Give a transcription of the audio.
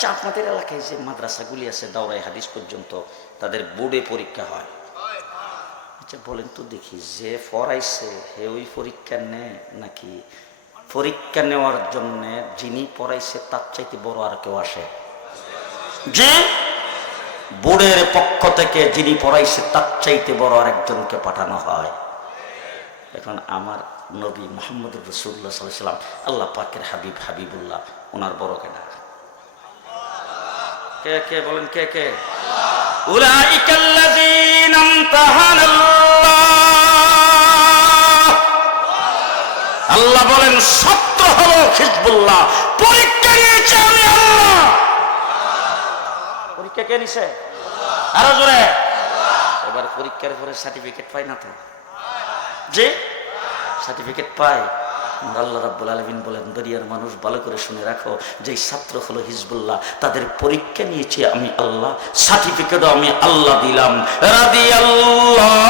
আচ্ছা, আপনাদের এলাকায় যে মাদ্রাসাগুলি আছে দাওরাই হাদিস পর্যন্ত, তাদের বোর্ডে পরীক্ষা হয়? আচ্ছা বলেন তো দেখি, যে পড়াইছে হে ওই পরীক্ষা নেয় নাকি পরীক্ষা নেওয়ার জন্য যিনি পড়াইছে তার চাইতে বড় আর কেউ আসে? যে বোর্ডের পক্ষ থেকে যিনি পড়াইছে তার চাইতে বড় আরেকজনকে পাঠানো হয়। এখন আমার নবী মুহাম্মদ রাসূলুল্লাহ সাল্লাল্লাহু আলাইহি ওয়াসাল্লাম, আল্লাহ পাকের হাবিব হাবিবুল্লাহ, ওনার বড় কেনা? কে কে বলেন, কে কে? উলাইকাল্লাযীনা ইমতাহানাল্লাহ, আল্লাহ বলেন ছাত্র হলো হিজবুল্লাহ, পরীক্ষা নিয়েছে আমি আল্লাহ। পরীক্ষা কে নিছে? আরো জোরে। এবার পরীক্ষার পরে সার্টিফিকেট পায় না তো? যে সার্টিফিকেট পায়, আল্লাহ রাব্বুল আলামিন বলেন, দুনিয়ার মানুষ ভালো করে শুনে রাখো, যে ছাত্র হলো হিজবুল্লাহ, তাদের পরীক্ষা নিয়েছে আমি আল্লাহ, সার্টিফিকেটও আমি আল্লাহ দিলাম। রাদিয়াল্লাহু